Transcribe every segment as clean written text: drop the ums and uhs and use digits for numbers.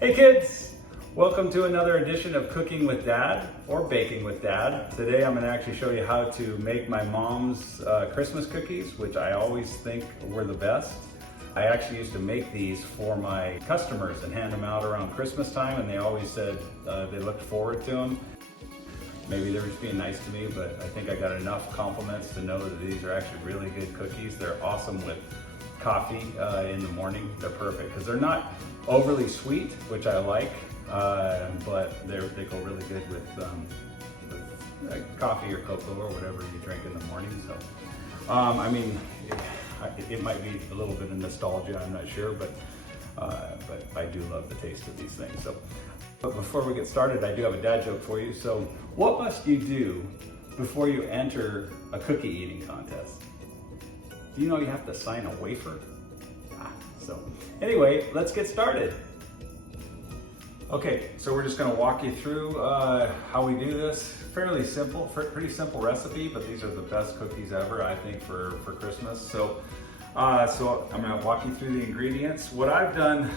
Hey kids! Welcome to another edition of Cooking with Dad or Baking with Dad. Today I'm going to actually show you how to make my mom's Christmas cookies, which I always think were the best. I actually used to make these for my customers and hand them out around Christmas time, and they always said they looked forward to them. Maybe they were just being nice to me, but I think I got enough compliments to know that these are actually really good cookies. They're awesome with coffee in the morning. They're perfect because they're not overly sweet, which I like, but they go really good with coffee or cocoa or whatever you drink in the morning. So, I mean, it might be a little bit of nostalgia, I'm not sure, but I do love the taste of these things. So, but before we get started, I do have a dad joke for you. So, what must you do before you enter a cookie eating contest? Do you know you have to sign a wafer? So anyway, let's get started. Okay, so we're just gonna walk you through how we do this. Fairly simple, pretty simple recipe, but these are the best cookies ever, I think, for Christmas. So I'm gonna walk you through the ingredients. What I've done,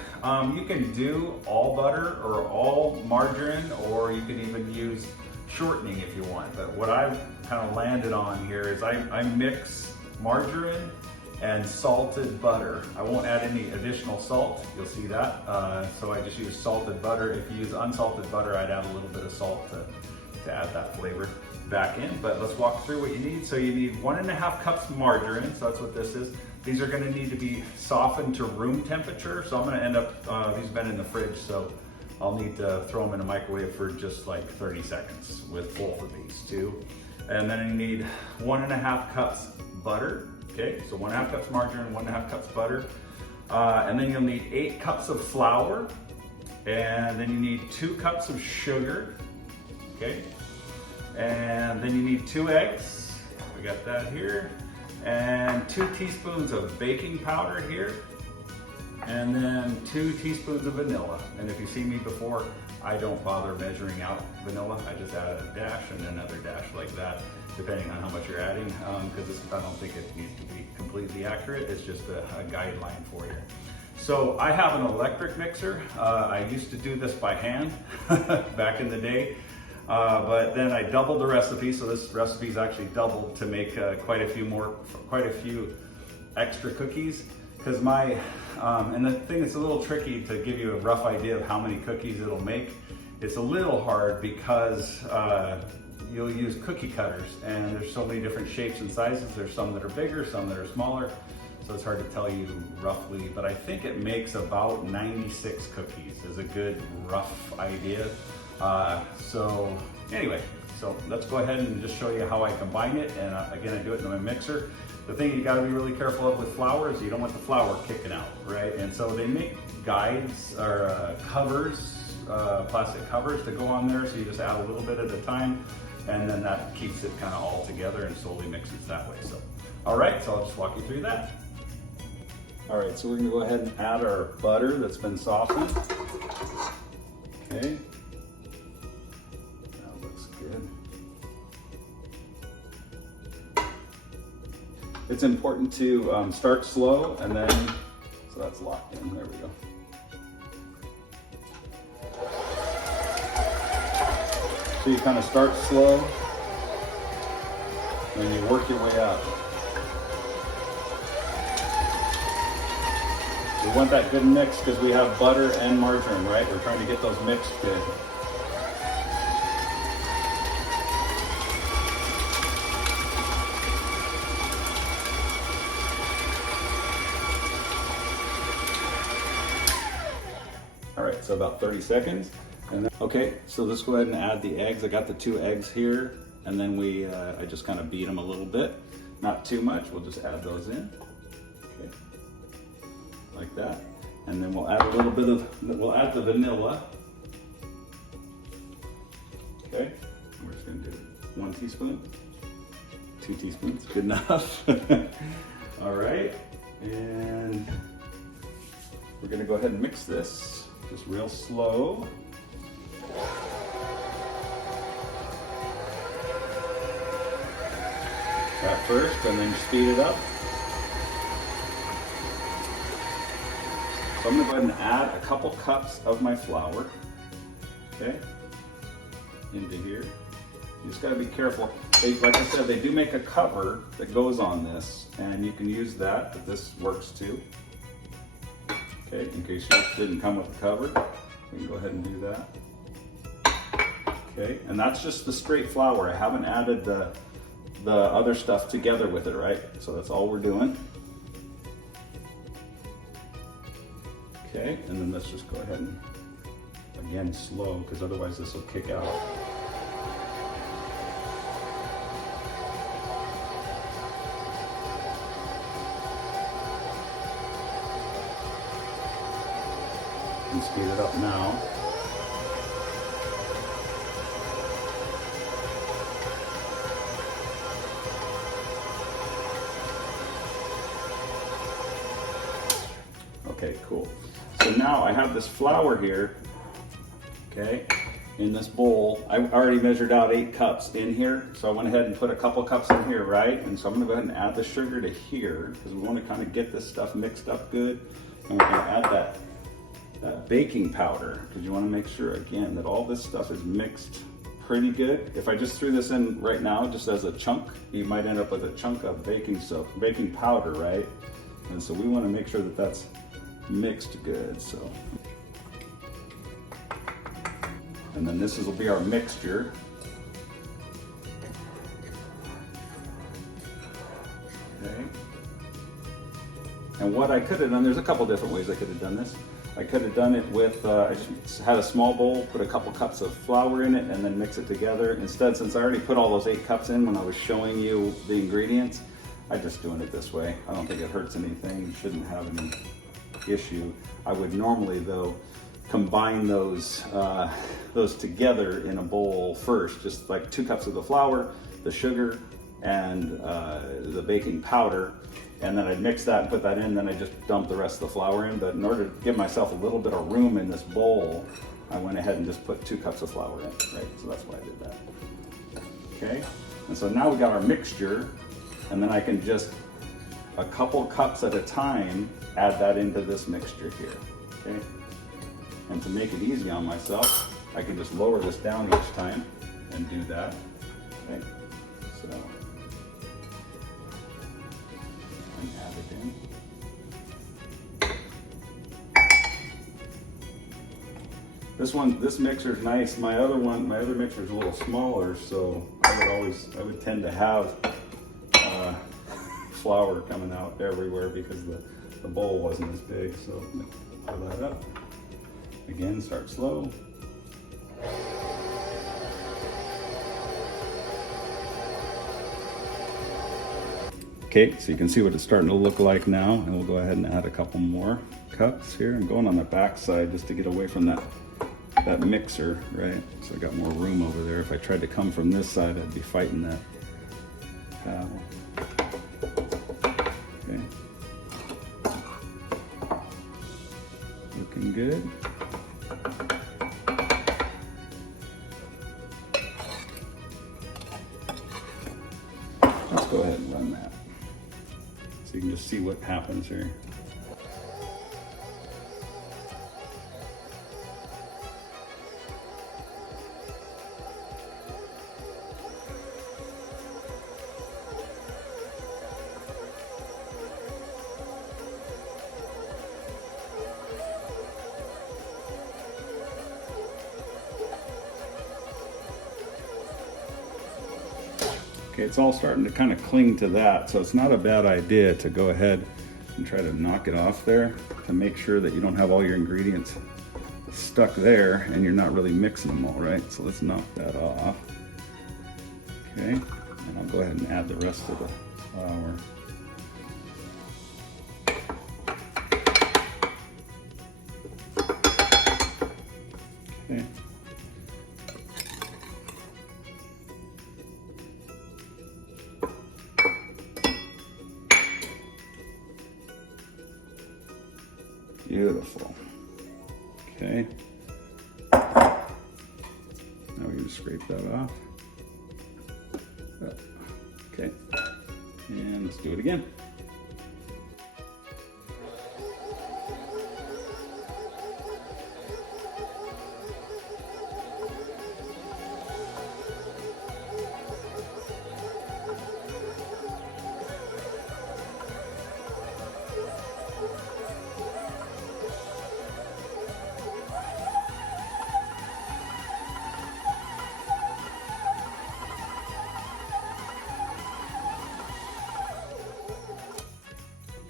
you can do all butter or all margarine, or you can even use shortening if you want. But what I've kind of landed on here is I mix margarine and salted butter. I won't add any additional salt, you'll see that. So I just use salted butter. If you use unsalted butter, I'd add a little bit of salt to add that flavor back in. But let's walk through what you need. So you need 1.5 cups margarine, so that's what this is. These are gonna need to be softened to room temperature. So I'm gonna end up, these have been in the fridge, so I'll need to throw them in a microwave for just like 30 seconds with both of these too. And then you need 1.5 cups butter. Okay, so 1.5 cups margarine, 1.5 cups butter. And then you'll need 8 cups of flour. And then you need 2 cups of sugar. Okay, and then you need 2 eggs. We got that here. And 2 teaspoons of baking powder here. And then 2 teaspoons of vanilla. And if you've seen me before, I don't bother measuring out vanilla. I just add a dash and another dash like that, depending on how much you're adding, because I don't think it needs to be completely accurate. It's just a guideline for you. So I have an electric mixer. I used to do this by hand back in the day, but then I doubled the recipe. So this recipe is actually doubled to make quite a few extra cookies. Because and the thing that's a little tricky to give you a rough idea of how many cookies it'll make, it's a little hard because you'll use cookie cutters, and there's so many different shapes and sizes. There's some that are bigger, some that are smaller, so it's hard to tell you roughly, but I think it makes about 96 cookies is a good rough idea. So anyway, so let's go ahead and just show you how I combine it. And again, I do it in my mixer. The thing you gotta be really careful of with flour is you don't want the flour kicking out, right? And so they make guides or covers, plastic covers to go on there, so you just add a little bit at a time, and then that keeps it kind of all together and slowly mixes that way. So, all right, so I'll just walk you through that. All right, so we're gonna go ahead and add our butter that's been softened. Okay, that looks good. It's important to start slow, and then, so that's locked in, there we go. So you kind of start slow, and you work your way up. We want that good mix because we have butter and margarine, right? We're trying to get those mixed good. All right, so about 30 seconds. And then, okay, so let's go ahead and add the eggs. I got the 2 eggs here, and then I just kind of beat them a little bit. Not too much, we'll just add those in. Okay, like that. And then we'll add a little bit we'll add the vanilla. Okay, we're just gonna do 1 teaspoon, 2 teaspoons, good enough. All right, and we're gonna go ahead and mix this, just real slow. At first, and then speed it up. So I'm gonna go ahead and add a couple cups of my flour, okay, into here. You just gotta be careful. Like I said, they do make a cover that goes on this, and you can use that, but this works too. Okay, in case yours didn't come with a cover, we can go ahead and do that. Okay, and that's just the straight flour. I haven't added the other stuff together with it, right? So that's all we're doing. Okay, and then let's just go ahead and, again, slow, because otherwise this will kick out. And speed it up now. Okay, cool. So now I have this flour here, okay, in this bowl. I already measured out 8 cups in here, so I went ahead and put a couple cups in here, right? And so I'm gonna go ahead and add the sugar to here, because we wanna kind of get this stuff mixed up good. And we're gonna add that baking powder, because you wanna make sure, again, that all this stuff is mixed pretty good. If I just threw this in right now, just as a chunk, you might end up with a chunk of baking powder, right? And so we wanna make sure that that's mixed good, so. And then this will be our mixture. Okay. And what I could have done, there's a couple different ways I could have done this. I could have done it with, I just had a small bowl, put a couple cups of flour in it, and then mix it together. Instead, since I already put all those 8 cups in when I was showing you the ingredients, I'm just doing it this way. I don't think it hurts anything. You shouldn't have any issue. I would normally, though, combine those together in a bowl first, just like 2 cups of the flour, the sugar, and the baking powder. And then I'd mix that and put that in, then I just dump the rest of the flour in. But in order to give myself a little bit of room in this bowl, I went ahead and just put 2 cups of flour in, right? So that's why I did that. Okay, and so now we got our mixture, and then I can just, a couple cups at a time, add that into this mixture here, okay? And to make it easy on myself, I can just lower this down each time and do that, okay? So. Add it in. This mixer is nice. My other mixer is a little smaller, so I would tend to have flour coming out everywhere because the bowl wasn't as big. So fill that up. Again, start slow. Okay, so you can see what it's starting to look like now, and we'll go ahead and add a couple more cups here. I'm going on the back side just to get away from that mixer, right? So I got more room over there. If I tried to come from this side, I'd be fighting that paddle. Okay. Looking good. Let's go ahead and run that. So you can just see what happens here. Okay, it's all starting to kind of cling to that, so it's not a bad idea to go ahead and try to knock it off there to make sure that you don't have all your ingredients stuck there and you're not really mixing them all right. So let's knock that off. Okay, and I'll go ahead and add the rest of the flour. Okay. Beautiful. Okay. Now we can scrape that off. Okay. And let's do it again.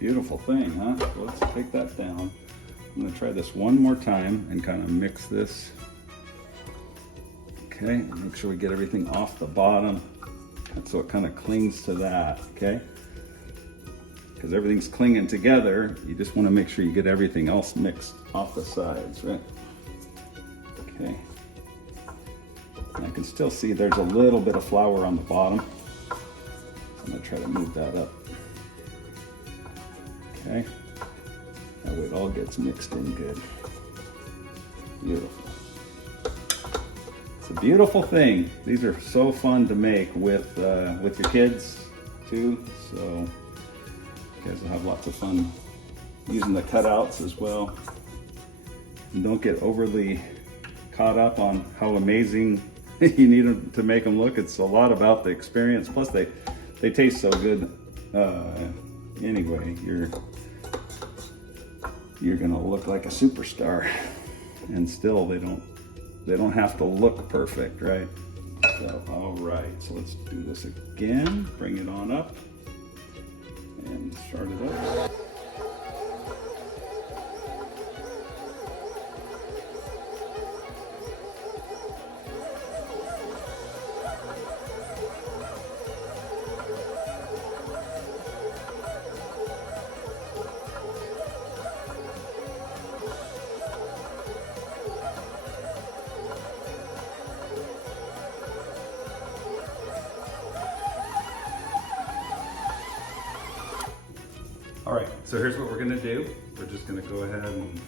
Beautiful thing, huh? Well, let's take that down. I'm gonna try this one more time and kind of mix this. Okay, make sure we get everything off the bottom. And so it kind of clings to that, okay? Because everything's clinging together, you just want to make sure you get everything else mixed off the sides, right? Okay. And I can still see there's a little bit of flour on the bottom. So I'm going to try to move that up. Okay. That way it all gets mixed in good. Beautiful. It's a beautiful thing. These are so fun to make with your kids too. So you guys will have lots of fun using the cutouts as well. And don't get overly caught up on how amazing you need them to make them look. It's a lot about the experience. Plus they taste so good anyway. You're gonna look like a superstar, and still they don't have to look perfect, right? So all right, so let's do this again. Bring it on up and start it up. All right, so here's what we're gonna do. We're just gonna go ahead and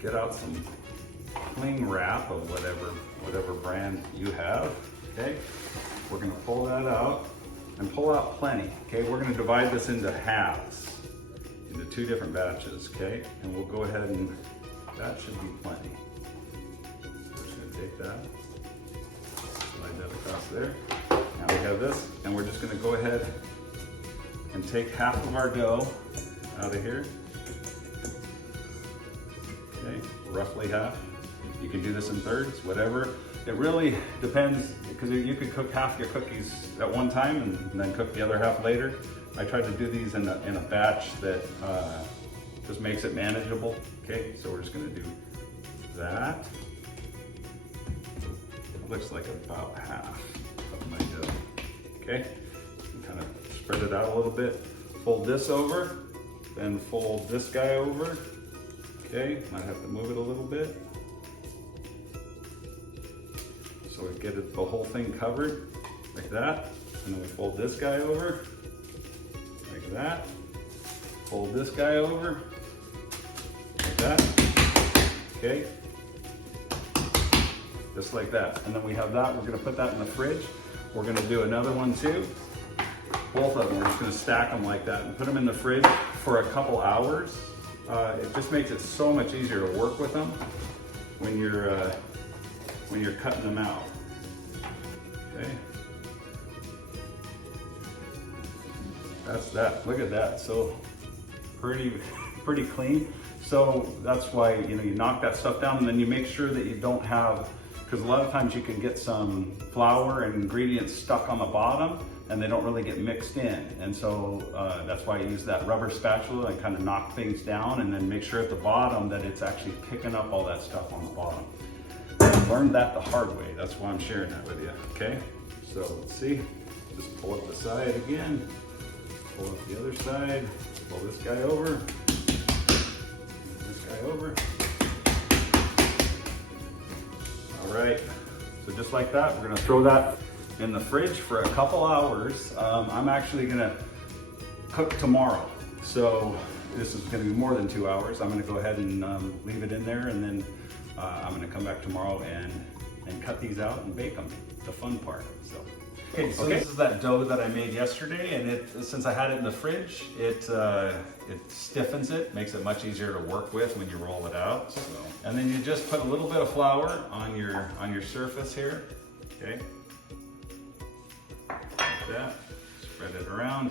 get out some cling wrap of whatever brand you have, okay? We're gonna pull that out and pull out plenty, okay? We're gonna divide this into halves, into 2 different batches, okay? And we'll go ahead and, that should be plenty. We're just gonna take that, slide that across there. Now we have this, and we're just gonna go ahead and take half of our dough out of here. Okay, roughly half. You can do this in thirds, whatever. It really depends, because you could cook half your cookies at one time and then cook the other half later. I tried to do these in a batch that just makes it manageable. Okay, so we're just gonna do that. It looks like about half of my dough. Okay, kind of spread it out a little bit. Fold this over, then fold this guy over. Okay, might have to move it a little bit. So we get it, the whole thing covered, like that. And then we fold this guy over, like that. Fold this guy over, like that. Okay, just like that. And then we have that, we're gonna put that in the fridge. We're gonna do another one too. Both of them, we're just gonna stack them like that and put them in the fridge for a couple hours. It just makes it so much easier to work with them when you're cutting them out. Okay. That's that. Look at that. So pretty clean. So that's why you knock that stuff down, and then you make sure that you don't have, because a lot of times you can get some flour and ingredients stuck on the bottom and they don't really get mixed in. And so that's why I use that rubber spatula and kind of knock things down and then make sure at the bottom that it's actually picking up all that stuff on the bottom. I learned that the hard way. That's why I'm sharing that with you, okay? So let's see, just pull up the side again, pull up the other side, pull this guy over, this guy over. All right, so just like that, we're gonna throw that in the fridge for a couple hours. I'm actually gonna cook tomorrow. So this is gonna be more than 2 hours. I'm gonna go ahead and leave it in there, and then I'm gonna come back tomorrow and cut these out and bake them, the fun part. So. Okay, so this is that dough that I made yesterday, and since I had it in the fridge, it stiffens it, makes it much easier to work with when you roll it out. So. And then you just put a little bit of flour on your surface here, okay? Like that, spread it around.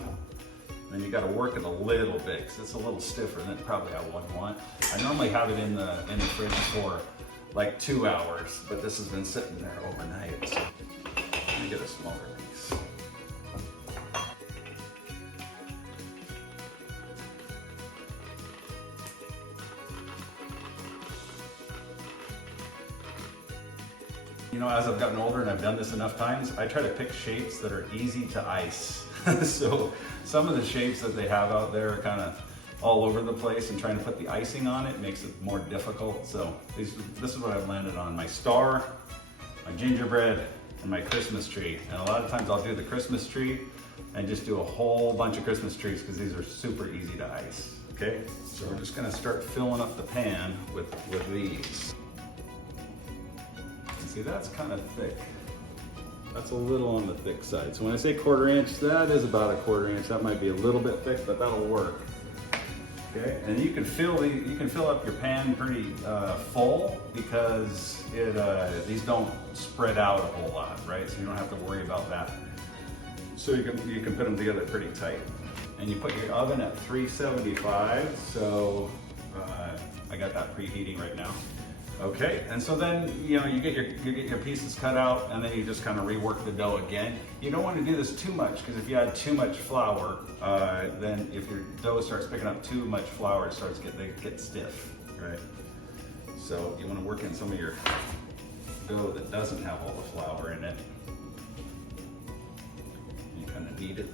Then you got to work it a little bit because it's a little stiffer than probably I would want. I normally have it in the fridge for like 2 hours, but this has been sitting there overnight. So let me get a smaller piece. You know, as I've gotten older and I've done this enough times, I try to pick shapes that are easy to ice. So some of the shapes that they have out there are kind of all over the place, and trying to put the icing on it makes it more difficult. So this is what I've landed on: my star, my gingerbread, and my Christmas tree. And a lot of times I'll do the Christmas tree and just do a whole bunch of Christmas trees because these are super easy to ice. Okay, so we're just gonna start filling up the pan with these. And see, that's kind of thick. That's a little on the thick side. So when I say 1/4 inch, that is about a 1/4 inch. That might be a little bit thick, but that'll work. Okay, and you can fill up your pan pretty full, because these don't spread out a whole lot, right? So you don't have to worry about that. So you can put them together pretty tight. And you put your oven at 375. So I got that preheating right now. Okay, and so then you get your pieces cut out, and then you just kind of rework the dough again. You don't want to do this too much, because if you add too much flour, then if your dough starts picking up too much flour, it starts to get stiff, right? So you want to work in some of your dough that doesn't have all the flour in it. You kind of knead it.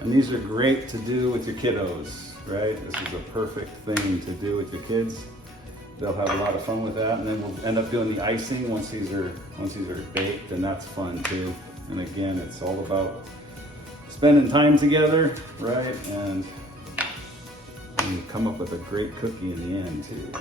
And these are great to do with your kiddos, right? This is a perfect thing to do with your kids. They'll have a lot of fun with that, and then we'll end up doing the icing once these are baked, and that's fun too. And again, it's all about spending time together, right? And you come up with a great cookie in the end too.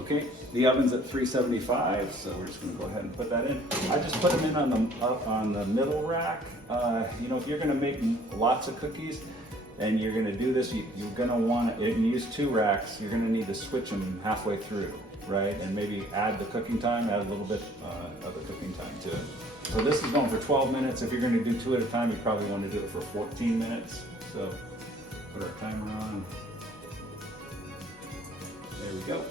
Okay, the oven's at 375, so we're just gonna go ahead and put that in. I just put them in on the middle rack. If you're gonna make lots of cookies and you're gonna do this, you're gonna want to, if you use 2 racks, you're gonna need to switch them halfway through, right? And maybe add the cooking time, add a little bit of the cooking time to it. So this is going for 12 minutes. If you're gonna do 2 at a time, you probably want to do it for 14 minutes. So put our timer on. There we go.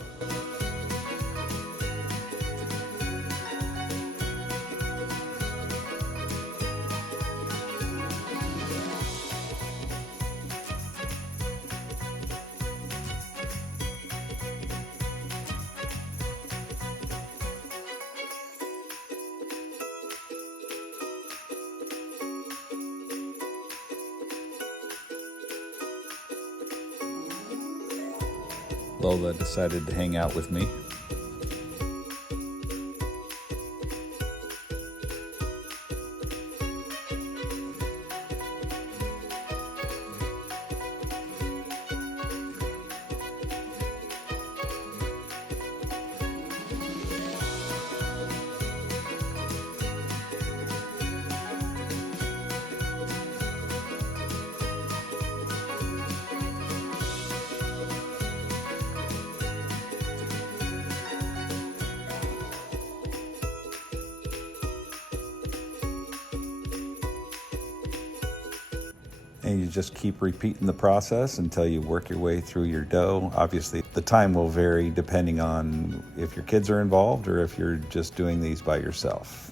Lola decided to hang out with me. And you just keep repeating the process until you work your way through your dough. Obviously, the time will vary depending on if your kids are involved or if you're just doing these by yourself.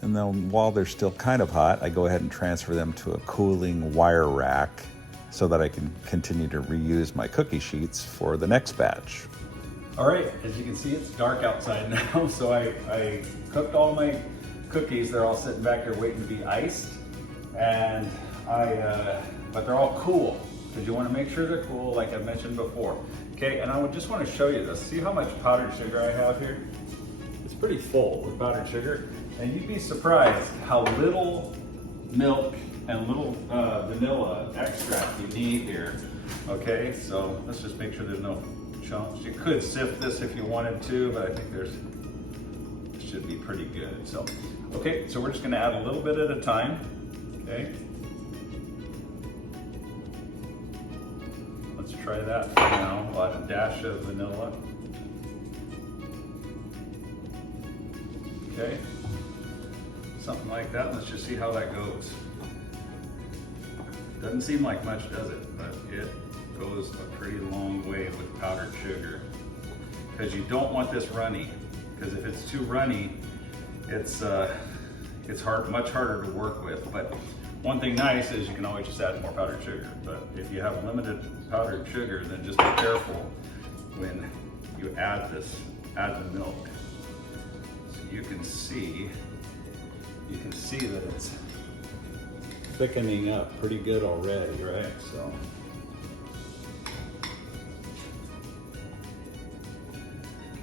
And then while they're still kind of hot, I go ahead and transfer them to a cooling wire rack so that I can continue to reuse my cookie sheets for the next batch. All right, as you can see, it's dark outside now, so I cooked all my cookies. They're all sitting back here waiting to be iced. And but they're all cool, because you want to make sure they're cool, like I mentioned before. Okay, and I just want to show you this. See how much powdered sugar I have here? It's pretty full with powdered sugar, and you'd be surprised how little milk and little vanilla extract you need here. Okay, so let's just make sure there's no chunks. You could sift this if you wanted to, but I think it should be pretty good. So, okay, so we're just going to add a little bit at a time. Okay. Let's try that for now. We'll add a dash of vanilla. Okay. Something like that. Let's just see how that goes. Doesn't seem like much, does it? But it goes a pretty long way with powdered sugar. Because you don't want this runny. Because if it's too runny, it's much harder to work with. But one thing nice is you can always just add more powdered sugar. But if you have limited powdered sugar, then just be careful when you add the milk. So you can see that it's thickening up pretty good already, right? So.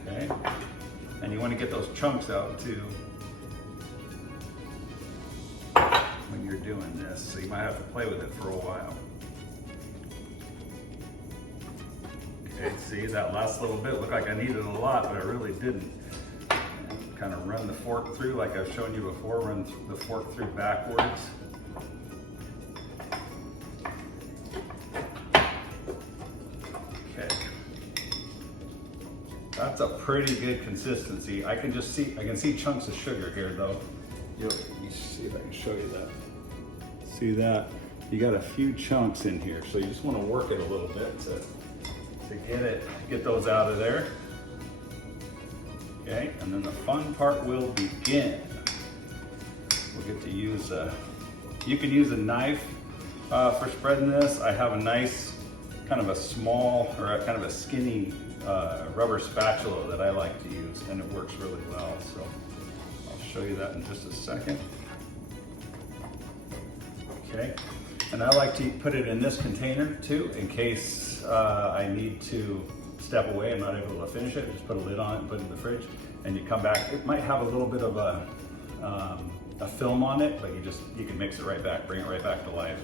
Okay, and you want to get those chunks out too when you're doing this, so you might have to play with it for a while. Okay, see that last little bit looked like I needed a lot, but I really didn't. And kind of run the fork through like I've shown you before, run the fork through backwards. That's a pretty good consistency. I can see chunks of sugar here though. You see if I can show you that. See that? You got a few chunks in here, so you just want to work it a little bit to get those out of there. Okay, and then the fun part will begin. We'll get to use you can use a knife for spreading this. I have a nice kind of a small or kind of a skinny rubber spatula that I like to use, and it works really well. So I'll show you that in just a second. Okay, and I like to put it in this container too, in case I need to step away, I'm not able to finish it. Just put a lid on it and put it in the fridge, and you come back. It might have a little bit of a film on it, but you can mix it right back, bring it right back to life.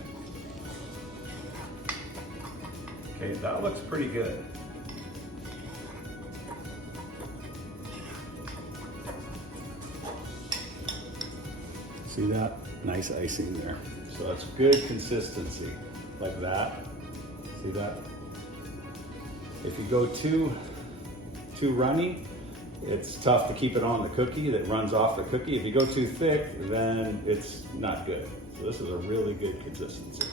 Okay, that looks pretty good. See that? Nice icing there. So that's good consistency, like that. See that? If you go too runny, it's tough to keep it on the cookie. That runs off the cookie. If you go too thick, then it's not good. So this is a really good consistency.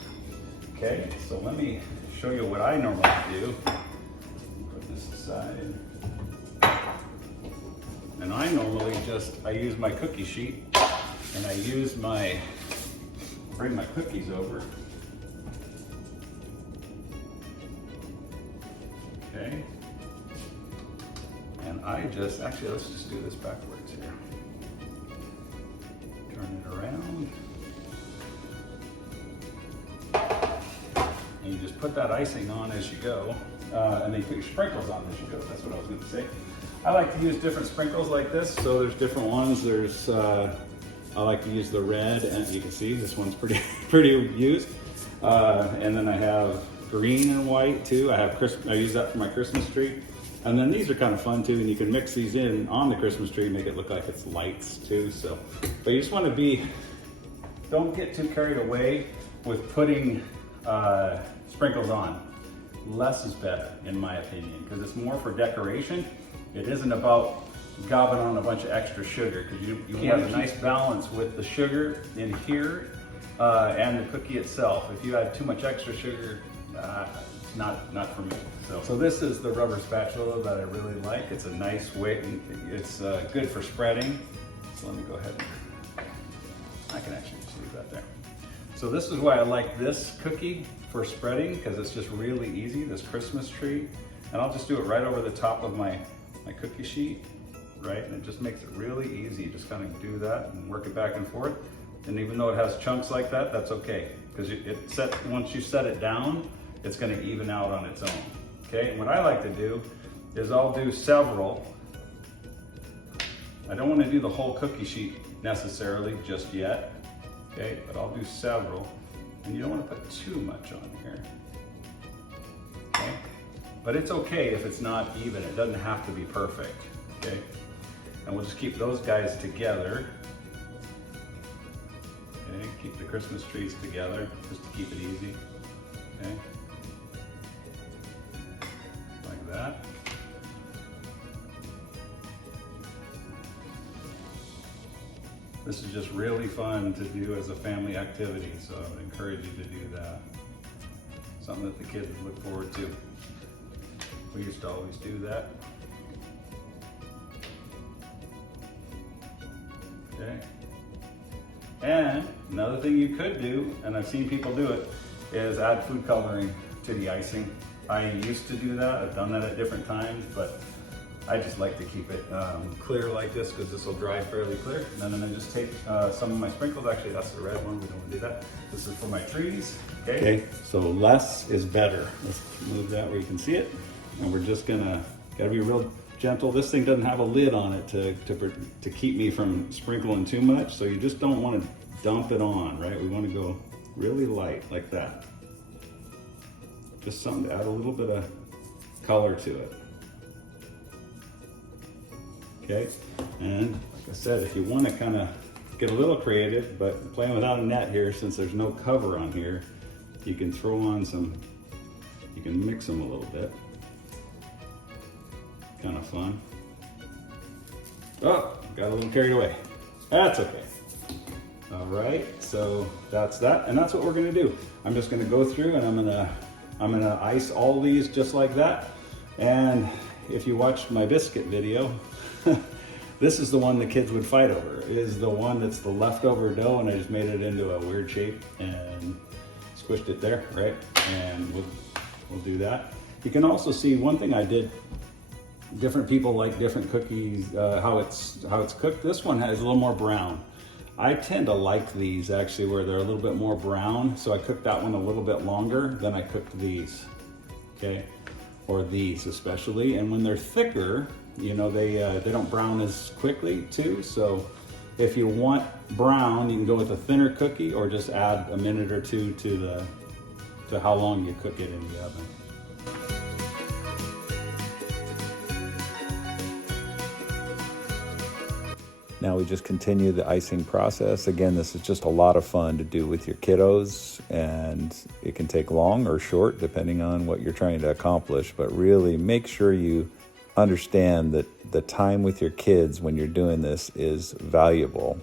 Okay, so let me show you what I normally do. Put this aside. And I normally I use my cookie sheet, and I bring my cookies over. Okay. And actually let's just do this backwards here. Turn it around. And you just put that icing on as you go. And then you put your sprinkles on as you go. That's what I was going to say. I like to use different sprinkles like this. So there's different ones. I like to use the red, and you can see this one's pretty used. And then I have green and white too. I use that for my Christmas tree. And then these are kind of fun too, and you can mix these in on the Christmas tree and make it look like it's lights too. So, but you just want to don't get too carried away with putting sprinkles on. Less is better, in my opinion, because it's more for decoration. It isn't about gobbing on a bunch of extra sugar, because you have a nice balance with the sugar in here and the cookie itself. If you add too much extra sugar, it's not for me. So this is the rubber spatula that I really like. It's a nice way, it's good for spreading. So let me go ahead and, I can actually just leave that there. So this is why I like this cookie for spreading, because it's just really easy, this Christmas tree. And I'll just do it right over the top of my cookie sheet, right? And it just makes it really easy. Just kind of do that and work it back and forth. And even though it has chunks like that, that's okay. Because once you set it down, it's gonna even out on its own. Okay, and what I like to do is I'll do several. I don't wanna do the whole cookie sheet necessarily just yet. Okay, but I'll do several. And you don't wanna put too much on here. Okay, but it's okay if it's not even. It doesn't have to be perfect, okay? And we'll just keep those guys together. Okay, keep the Christmas trees together, just to keep it easy, okay? Like that. this is just really fun to do as a family activity, so I would encourage you to do that. Something that the kids would look forward to. We used to always do that. Okay. And another thing you could do, and I've seen people do it, is add food coloring to the icing. I used to do that, I've done that at different times, but I just like to keep it clear like this because this will dry fairly clear. And then I just take some of my sprinkles. Actually, that's the red one, we don't want to do that. This is for my trees, okay? So less is better. Let's move that where you can see it. And we're just gotta be real gentle. This thing doesn't have a lid on it to keep me from sprinkling too much. So you just don't want to dump it on, right? We want to go really light like that. Just something to add a little bit of color to it. Okay, and like I said, if you want to kind of get a little creative, but playing without a net here, since there's no cover on here, you can throw on some, you can mix them a little bit. Kind of fun. Oh, got a little carried away. That's okay. All right, so that's that, and that's what we're gonna do. I'm just gonna go through and I'm gonna ice all these just like that. And if you watched my biscuit video, this is the one the kids would fight over. It is the one that's the leftover dough, and I just made it into a weird shape and squished it there, right? And we'll do that. You can also see one thing I did. Different people like different cookies, how it's cooked. This one has a little more brown. I tend to like these actually where they're a little bit more brown, so I cooked that one a little bit longer than I cooked these, okay? Or these especially. And when they're thicker, you know, they don't brown as quickly too. So if you want brown, you can go with a thinner cookie or just add a minute or two to how long you cook it in the oven. Now we just continue the icing process. Again, this is just a lot of fun to do with your kiddos, and it can take long or short depending on what you're trying to accomplish, but really make sure you understand that the time with your kids when you're doing this is valuable.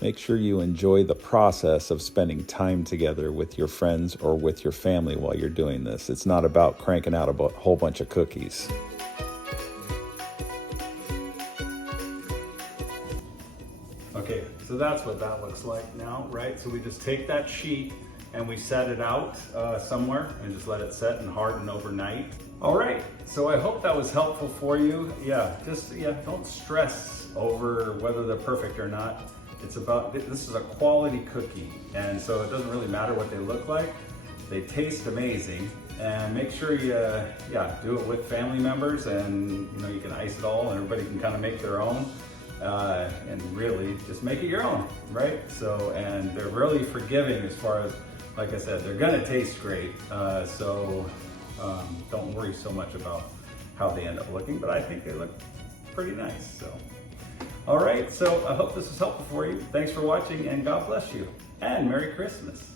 Make sure you enjoy the process of spending time together with your friends or with your family while you're doing this. It's not about cranking out a whole bunch of cookies. Okay, so that's what that looks like now, right? So we just take that sheet and we set it out somewhere and just let it set and harden overnight. All right, so I hope that was helpful for you. Don't stress over whether they're perfect or not. It's about, this is a quality cookie, and so it doesn't really matter what they look like. They taste amazing, and make sure you do it with family members, and you know, you can ice it all and everybody can kind of make their own, and really just make it your own, right? So, and they're really forgiving as far as, like I said, they're gonna taste great, so don't worry so much about how they end up looking, but I think they look pretty nice, so. All right, so I hope this was helpful for you. Thanks for watching, and God bless you, and Merry Christmas.